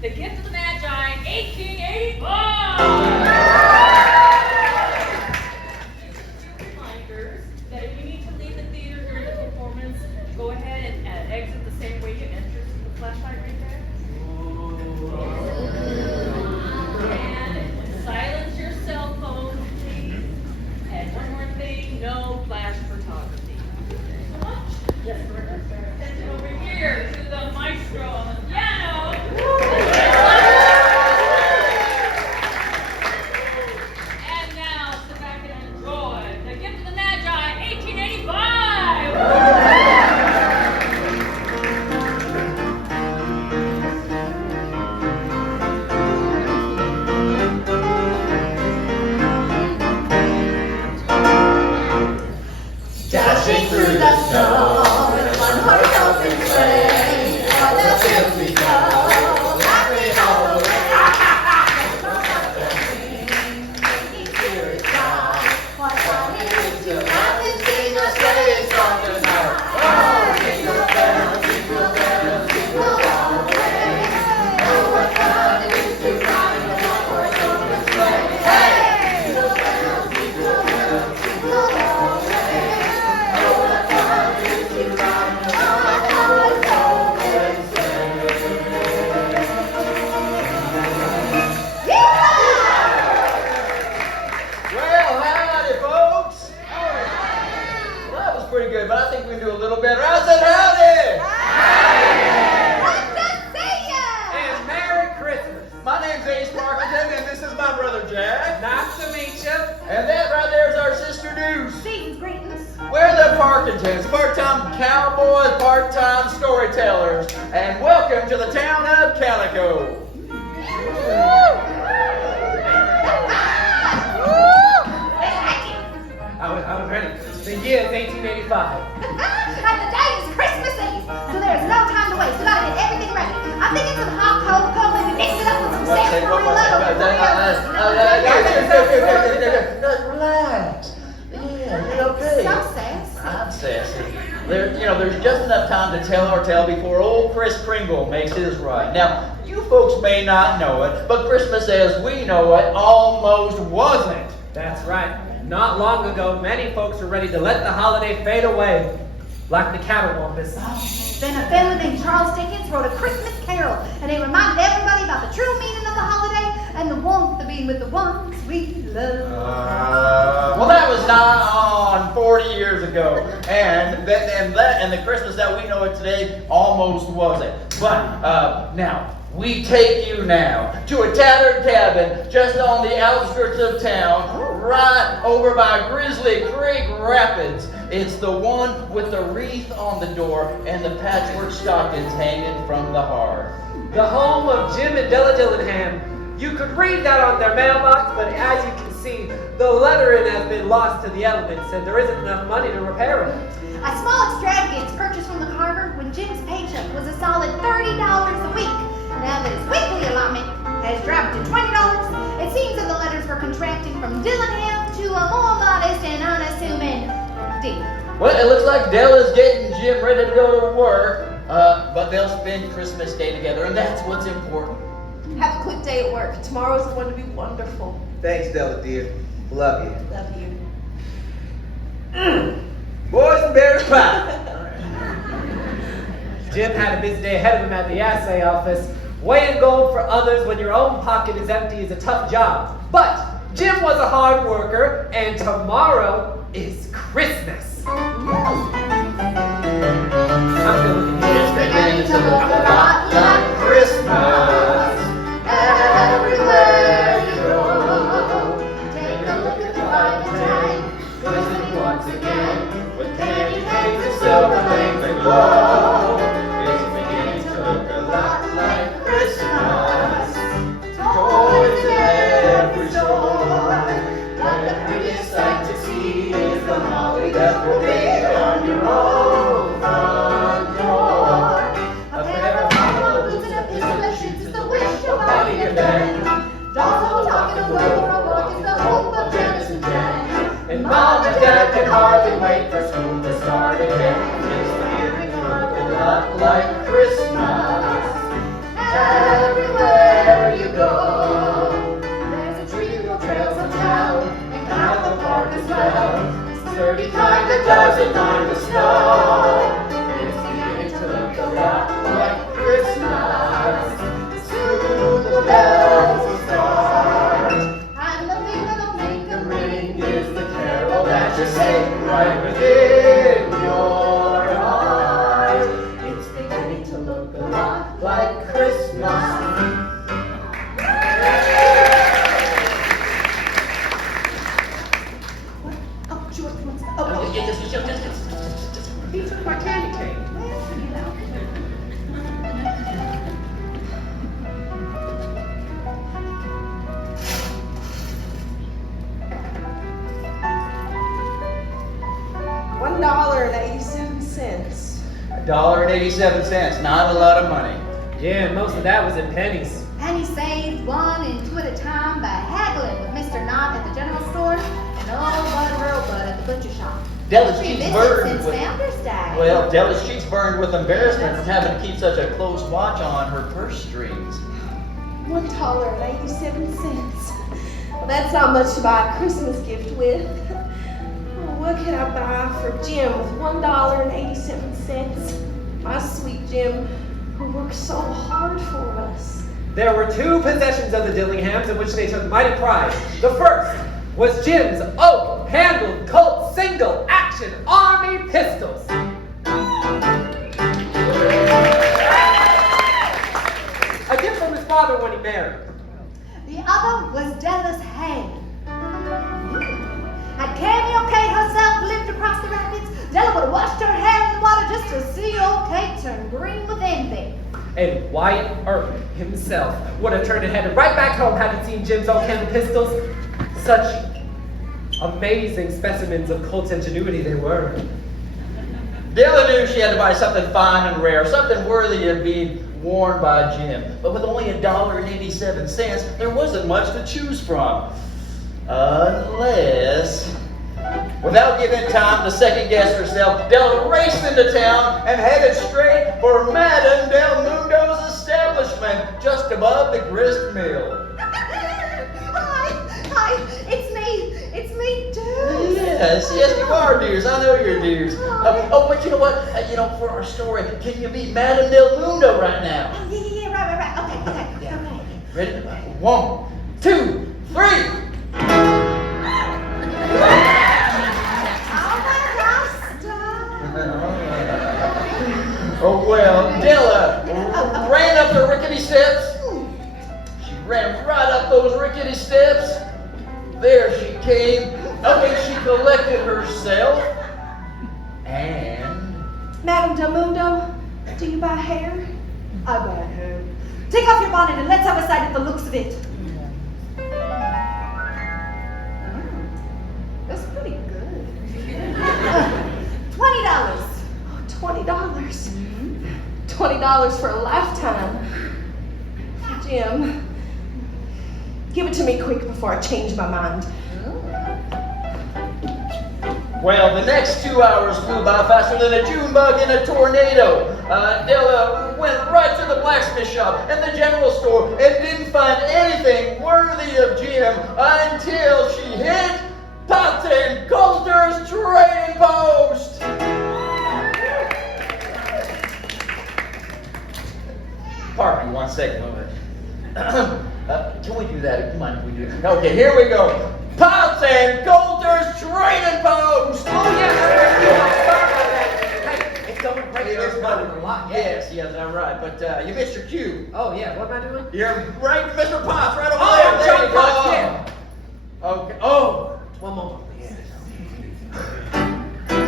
The Gift of the Magi, 1885! Reminders that if you need to leave the theater during the performance, go ahead and exit the same way you entered. The flashlight right there. And silence your cell phones, please. And one more thing, no flash photography. Yes, attention over here to the maestro on the piano. And now sit back and enjoy The Gift of the Magi, 1885. Dashing through the snow in a one-horse open sleigh, all the fields we go, laughing all the way. Making spirits high, what fun it is to laugh and sing a sleighing song tonight. Oh, jingle bells, jingle bells, jingle all the way. Oh, what fun it is to ride in a one-horse open sleigh. Hey, jingle bells, jingle bells, jingle all the way. Pretty good, but I think we can do a little better. I said howdy! Good to see ya! And Merry Christmas. My name's Ace Parkinson, and this is my brother Jack. Nice to meet you. And that right there is our sister Deuce. Season's greetings. We're the Parkinsons, part-time cowboys, part-time storytellers, and welcome to the town of Calico. I was ready. The year is 1885. And the day is Christmas Eve, so there is no time to waste. We gotta get everything ready. I'm thinking some hot cocoa, maybe mix it up with some sarsaparilla. Relax. Yeah, you're okay. So sassy. I'm sassy. There's just enough time to tell our tale before old Kris Kringle makes his ride. Now, you folks may not know it, but Christmas as we know it almost wasn't. That's right. Not long ago, many folks were ready to let the holiday fade away, like the cattywampus. Then a fellow named Charles Dickens wrote a Christmas carol, and it reminded everybody about the true meaning of the holiday and the warmth of being with the ones we love. Well, that was nigh on 40 years ago, and the Christmas that we know it today almost wasn't. But now. We take you now to a tattered cabin just on the outskirts of town, right over by Grizzly Creek Rapids. It's the one with the wreath on the door and the patchwork stockings hanging from the hearth. The home of Jim and Della Dillingham. You could read that on their mailbox, but as you can see, the lettering has been lost to the elements and there isn't enough money to repair it. A small extravagance purchased from the carver when Jim's paycheck was a solid $30 a week. Now that his weekly allotment has dropped to $20, it seems that the letters were contracting from Dillingham to a more modest and unassuming D. Well, it looks like Della's getting Jim ready to go to work, but they'll spend Christmas Day together, and that's what's important. Have a quick day at work. Tomorrow's going to be wonderful. Thanks, Della, dear. Love you. Love you. Boys and berry pie. Jim had a busy day ahead of him at the assay office. Weighing gold for others when your own pocket is empty is a tough job. But Jim was a hard worker, and tomorrow is Christmas. I'm good. It's beginning to look a lot like Christmas. Everywhere you go, take a look at the Valentine, glistening once again with candy canes and silver lanes aglow. It's beginning to look a lot like Christmas. Toys in every store, but the prettiest sight to see is the holly that will be on your own front door. A pair of hollow boots and a pistol that shoots is the wish of Bonnie and Ben. Dolls will talk in a way for a walk is the hope of Janice and Jen. And Mom and Dad can hardly wait for school to start again. It's beginning to look a lot like Christmas. Everywhere doesn't mind the snow. It's beginning to look a lot like Christmas. Soon the bells will start. And the finger that'll make them Ring is the carol that you sing right within your heart. It's beginning to look a lot like Christmas. Oh, George wants to. He took my candy cane. Well, you know. $1.87. $1.87, not a lot of money. Yeah, most of that was in pennies. And he saved 1 and 2 at a time by haggling with Mr. Knott at the general store and old Bud Rowbud at the butcher shop. Della's 3 cheeks visits burned since with, Founder's Day. well, Della's cheeks burned with embarrassment from having to keep such a close watch on her purse strings. $1.87. Well, that's not much to buy a Christmas gift with. Oh, what can I buy for Jim with $1.87? My sweet Jim, who works so hard for us. There were 2 possessions of the Dillinghams in which they took mighty pride. The first was Jim's oak-handled Colt single-action army pistols. A gift from his father when he married. The other was Della's hand. Had Cameo Kate herself lived across the rapids, Della would have washed her hair in the water just to see old Kate turn green with envy. And Wyatt Earp himself would have turned and headed right back home had he seen Jim's oak-handled pistols. Such amazing specimens of Colt's ingenuity they were. Della knew she had to buy something fine and rare, something worthy of being worn by Jim. But with only $1.87, there wasn't much to choose from. Unless, without giving time to second guess herself, Della raced into town and headed straight for Madame Del Mundo's establishment just above the grist mill. Hi, it's me, too. Yes, you are, dears. I know you're dears. But you know what? For our story, can you meet Madame Del Mundo right now? Yeah, right. Okay. Ready? 1, 2, 3. Oh, well, Della ran up the rickety steps. She ran right up those rickety steps. There she came. Okay, she collected herself. And... Madame Del Mundo, do you buy hair? I buy hair. Take off your bonnet and let's have a sight at the looks of it. That's pretty good. $20. Oh, $20. $20 for a lifetime. Jim, give it to me quick before I change my mind. Well, the next 2 hours flew by faster than a June bug in a tornado. Della went right to the blacksmith shop and the general store and didn't find anything worthy of Jim until she hit Potton Coulter's trading post. Pardon me 1 second. Can we do that? Come on, if we do that. Okay, here we go. Potton Coulter's trading post. Oh, yeah, hey, it's going great. It's running a lot. Yes, I'm right. But you missed your cue. Oh, yeah, what am I doing? You're right, Mr. Potts, right over Oh, there. There John you go. Potts, yeah. Okay. Oh. One moment, please. There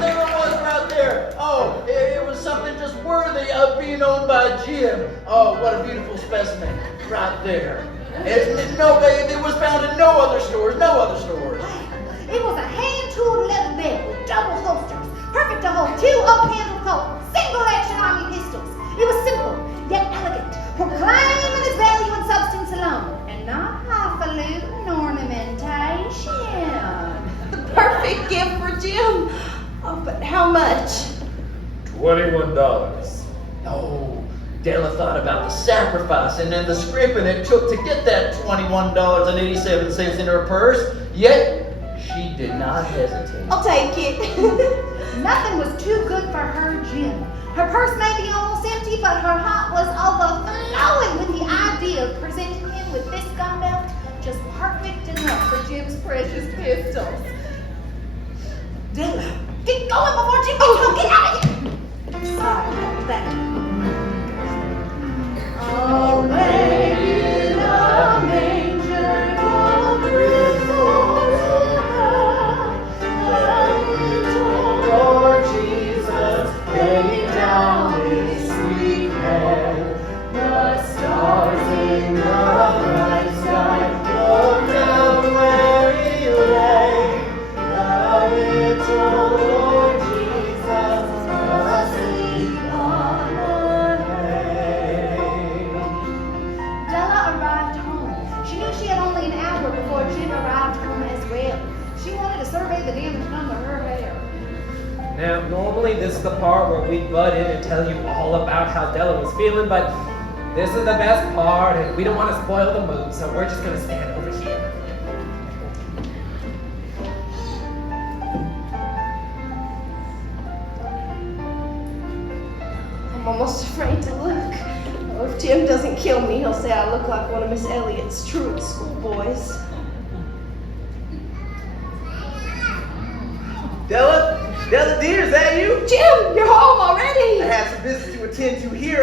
it was right there. Oh, it was something just worthy of being owned by Jim. Oh, what a beautiful specimen right there. It was found in no other stores. It was a hand-tooled leather belt with double holsters, perfect to hold 2 oak-handled Colt single-action army pistols. It was simple, yet elegant, proclaiming its value and substance alone, and not highfalutin ornamentation. The perfect gift for Jim. Oh, but how much? $21. Oh, Della thought about the sacrifice and then the scrimping it took to get that $21.87 in her purse. Yet, She did not hesitate. I'll take it. Nothing was too good for her, Jim. Her purse may be almost empty, but her heart was overflowing with the idea of presenting him with this gun belt, just perfect enough for Jim's precious pistols. Della, get going before Jim gets home. Get out of here! Sorry about that. Oh, baby, in a manger, no resource Lord Jesus, lay down his sweet head. The stars in the bright sky look down where he lay. The little Lord Jesus, asleep on the hay. Della arrived home. She knew she had only an hour before Jim arrived home as well. She wanted to survey the damage done to her hair. Now, normally this is the part where we butt in and tell you all about how Della was feeling, but this is the best part, and we don't want to spoil the mood, so we're just going to stand over here. I'm almost afraid to look. Oh, if Jim doesn't kill me, he'll say I look like one of Miss Elliott's truant schoolboys. Della dear, is that you? Jim, you're home already. I have some business to attend to here.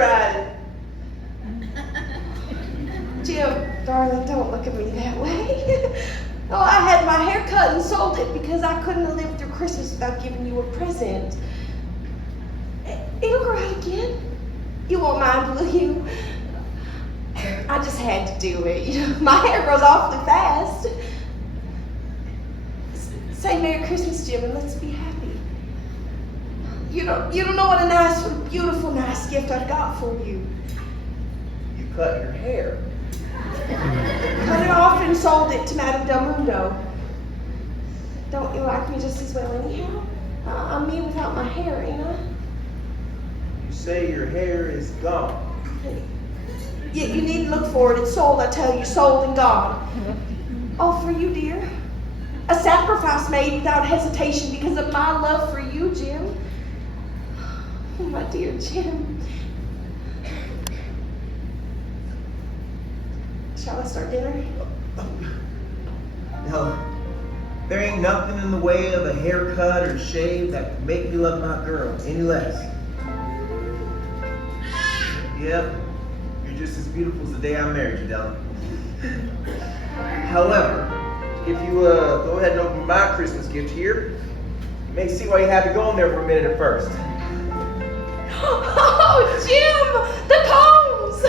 Jim, darling, don't look at me that way. Oh, I had my hair cut and sold it because I couldn't have lived through Christmas without giving you a present. It'll grow out again. You won't mind, will you? I just had to do it. You know, my hair grows awfully fast. Say Merry Christmas, Jim, and let's be happy. You don't know what a nice, beautiful, nice gift I've got for you. You cut your hair. Cut it off and sold it to Madame Del Mundo. Don't you like me just as well anyhow? I'm me without my hair, ain't I? You say your hair is gone. You needn't look for it. It's sold, I tell you, sold and gone. All for you, dear. A sacrifice made without hesitation because of my love for you, Jim. Oh, my dear Jim. Shall I start dinner? No, there ain't nothing in the way of a haircut or shave that could make me love my girl any less. Yep, you're just as beautiful as the day I married you, Della. However, if you go ahead and open my Christmas gift here, you may see why you had to go in there for a minute at first. Oh, Jim! The combs!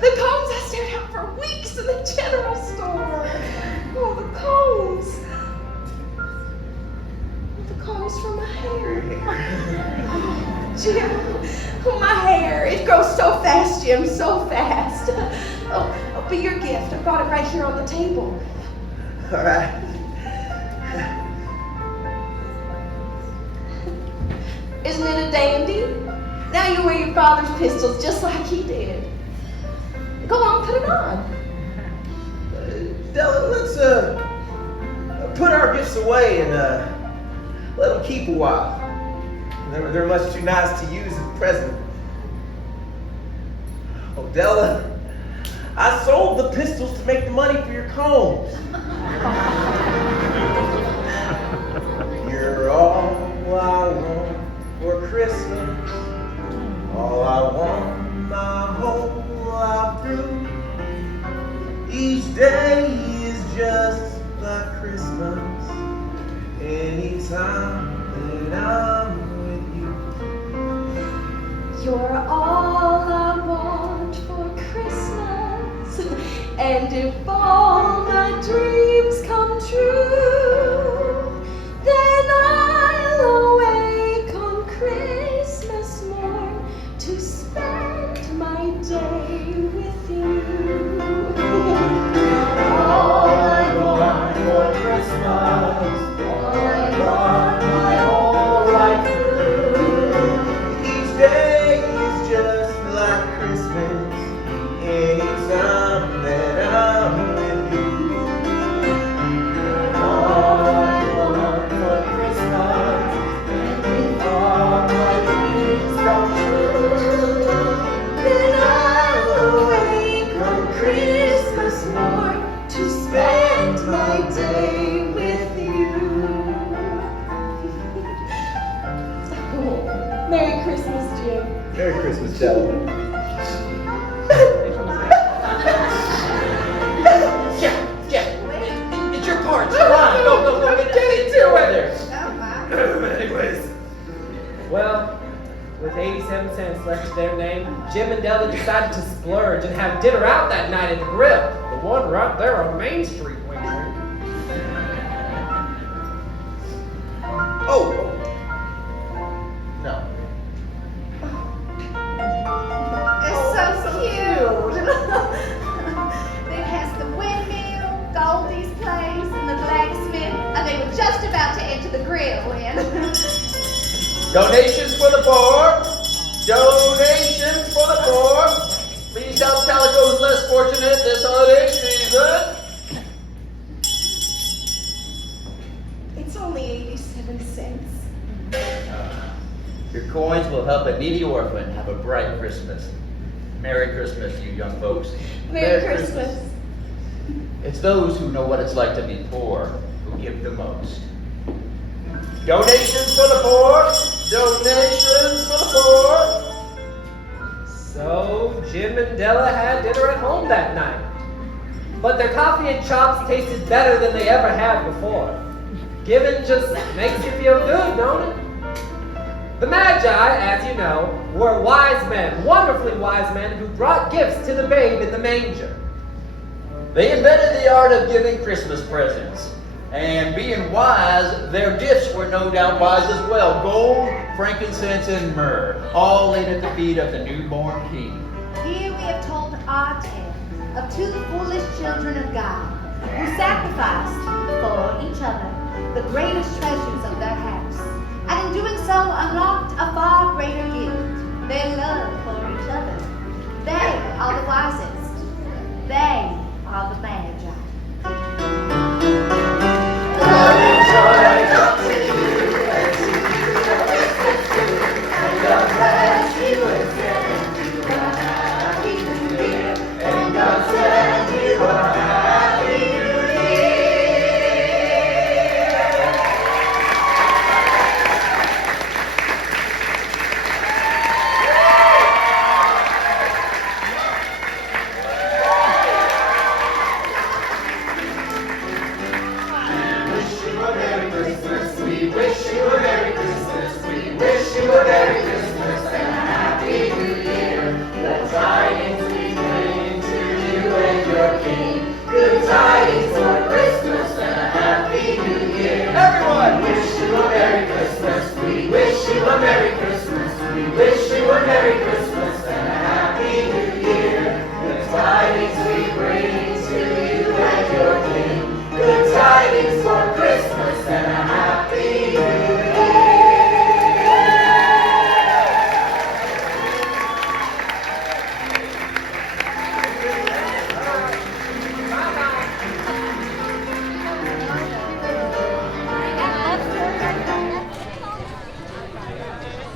The combs I stared at for weeks in the general store. Oh, the combs. The combs for my hair. Oh, Jim, oh, my hair. It grows so fast, Jim, so fast. Oh, but your gift, I've got it right here on the table. All right. Isn't it a dandy? Now you wear your father's pistols just like he did. Go on, put it on. Della, let's put our gifts away and let them keep a while. They're much too nice to use as a present. Oh, Della, I sold the pistols to make the money for your combs. You're all I want for Christmas. All I want my whole life through. Each day is just like Christmas. Anytime that I'm with you. You're all I want for Christmas. And if all my dreams come true, then I'll awake on Christmas morn to spend my day with you. All I want for Christmas, all I want my whole life through. Each day is just like Christmas. Anytime that I'm with you. All Christmas, Jim. Merry Christmas, Della. Yeah, it's your part. Come on, go, get into it. Oh my. Anyways. Well, with 87 cents left to their name, Jim and Della decided to splurge and have dinner out that night at the grill. The one right there on Main Street, wink, wink. Oh. No. It's so cute. They passed the windmill, Goldie's place, and the blacksmith, and they were just about to enter the grill when. Donations for the poor. Donations for the poor. Please help Calico's less fortunate this holiday season. It's only 87 cents. Your coins will help a needy orphan have a bright Christmas. Merry Christmas, you young folks. Merry Christmas. It's those who know what it's like to be poor who give the most. Donations for the poor. Donations for the poor. So, Jim and Della had dinner at home that night. But their coffee and chops tasted better than they ever had before. Giving just makes you feel good, don't it? The Magi, as you know, were wise men, wonderfully wise men, who brought gifts to the babe in the manger. They invented the art of giving Christmas presents. And being wise, their gifts were no doubt wise as well. Gold, frankincense, and myrrh, all laid at the feet of the newborn king. Here we have told our tale of two foolish children of God who sacrificed for each other the greatest treasures of their house, and in doing so unlocked a far greater gift, their love for each other. They are the wisest. They are the Magi.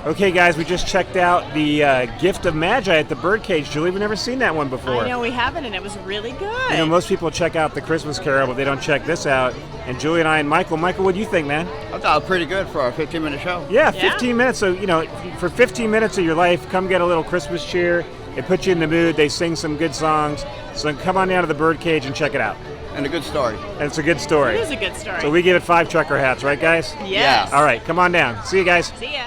Okay, guys, we just checked out the Gift of Magi at the Birdcage. Julie, we've never seen that one before. I know we haven't, and it was really good. You know, most people check out the Christmas Carol, but they don't check this out. And Julie and I and Michael, what do you think, man? I thought it was pretty good for our 15-minute show. Yeah, 15 minutes. So, you know, for 15 minutes of your life, come get a little Christmas cheer. It puts you in the mood. They sing some good songs. So come on down to the Birdcage and check it out. And a good story. And it's a good story. It is a good story. So we give it 5 trucker hats, right, guys? Yes. All right, come on down. See you guys. See ya.